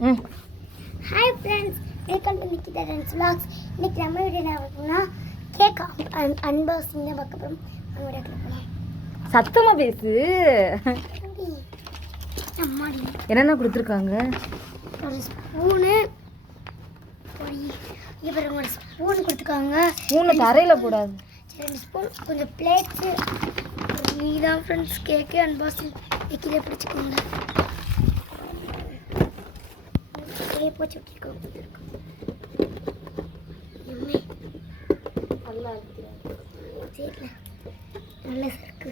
Hi friends, welcome to Nikita dance vlogs. இன்னைக்கு நம்ம video என்ன பார்க்கணும்னா கேக் அன்பாக்சிங் தான் பார்க்க போகிறோம். நம்ம வீடியோக்குள்ள போகலாம். சத்தமா பேசு. அம்மாடி என்னென்ன கொடுத்துருக்காங்க? ஒரு ஸ்பூனு, ஒரு ஸ்பூன் கொடுத்துருக்காங்க. ஸ்பூனை தரையில் போடாது. 2 ஸ்பூன், கொஞ்சம் பிளேட்ஸு. நீதான் ஃப்ரெண்ட்ஸ் கேக்கு அன்பாக்சிங் நிக்கிதே பிடிச்சிக்கோங்க. போச்சு விட்டுருக்கோம். நல்ல சருக்கு.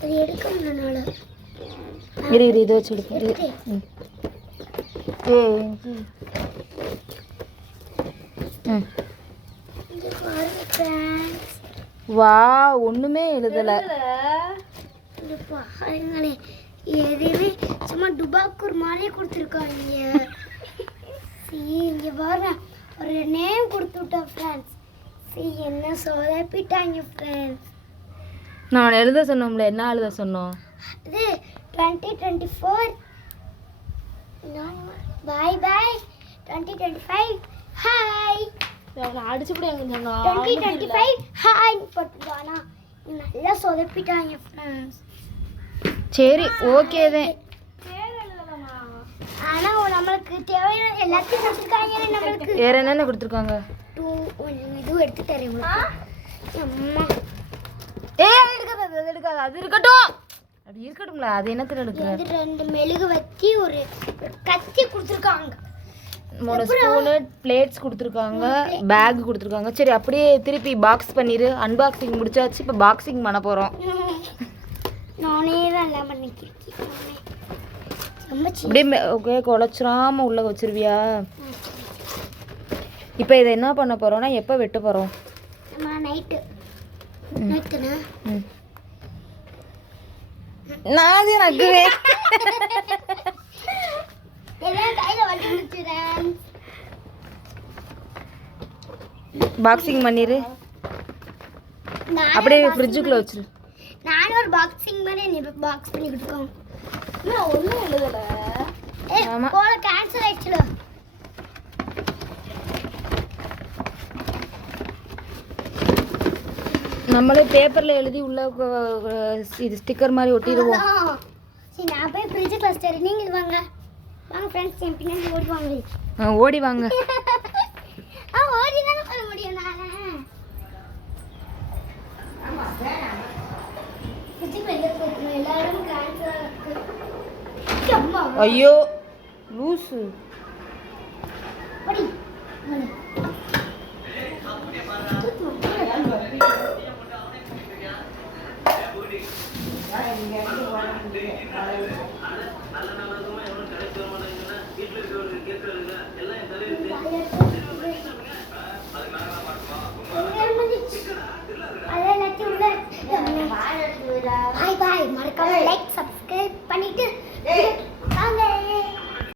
அது எடுக்க முடியல. இதை வச்சு எடுக்க. வா, ஒண்ணுமே எழுதல. பாருங்களே, எதுவுமே சும்மா டுபாக்கூர் மாதிரியே கொடுத்துருக்காங்க. இங்கே பாருங்க, ஒரு நேம் கொடுத்து விட்டோம் ஃப்ரெண்ட்ஸ். என்ன சொதப்பிட்டாங்க ஃப்ரெண்ட்ஸ். நான் எழுத சொன்னோம்ல, என்ன எழுத சொன்னோம்? இது 2024 பை பை 2025 ஹாய். அடிச்சுப்படி 2025 ஹாய் போட்டுவானா. நல்லா சொதப்பிட்டாங்க ஃப்ரெண்ட்ஸ். சரி, ஓகே தான். ஆனா நம்மளுக்கு தேவையான எல்லாத்தையும் கொடுத்துருக்காங்க. நம்மளுக்கு வேற என்னென்ன கொடுத்துருக்காங்க? இதுவும் எடுத்து தரேன் அம்மா. அது எடுக்காது, அது இருக்கட்டும். அது இருக்கட்டும்ல, அது என்னத்துல எடுக்கிற? 2 மெழுகு வச்சு ஒரு கத்தி கொடுத்துருக்காங்க. 3 ஸ்பூனு, பிளேட்ஸ் கொடுத்துருக்காங்க, பேக் கொடுத்துருக்காங்க. சரி, அப்படியே திருப்பி பாக்ஸ் பண்ணிடு. அன்பாக்சிங் முடிச்சாச்சு, இப்போ பாக்ஸிங் பண்ண போகிறோம். நானே தான் எல்லாம் பண்ணிக்கிறேன். அப்படியே குழச்சிராம உள்ள வச்சிருவியா? இப்போ இதை என்ன பண்ண போறோம்னா, எப்போ வெட்ட போறோம்? நைட்டு. நான் நக்குவேன். பாக்ஸிங் பண்ணிரு. அப்படியே ஃப்ரிட்ஜுக்குள்ள வச்சிரு. நானும் ஒரு பாக்ஸிங் மாதிரி நீ பாக்ஸ் பண்ணி கொடுத்துக்கோங்க. ஒன்றும் எழுதல. ஆமா, போல கேன்சல் ஆயிடுச்சுல. நம்மளே பேப்பர்ல எழுதி உள்ள இது ஸ்டிக்கர் மாதிரி ஒட்டிடுவோம். சரி, நான் போய் ஃப்ரிட்ஜுக்குள்ள வச்சிட்டேன். நீங்க வாங்க வாங்க ஃப்ரெண்ட்ஸ், என் பின்னாடி ஓடி வாங்க. ஓடி வாங்க. ஓடி தானே பண்ண முடியும். நான் ஐயோ லூசு. மறக்காம லைக்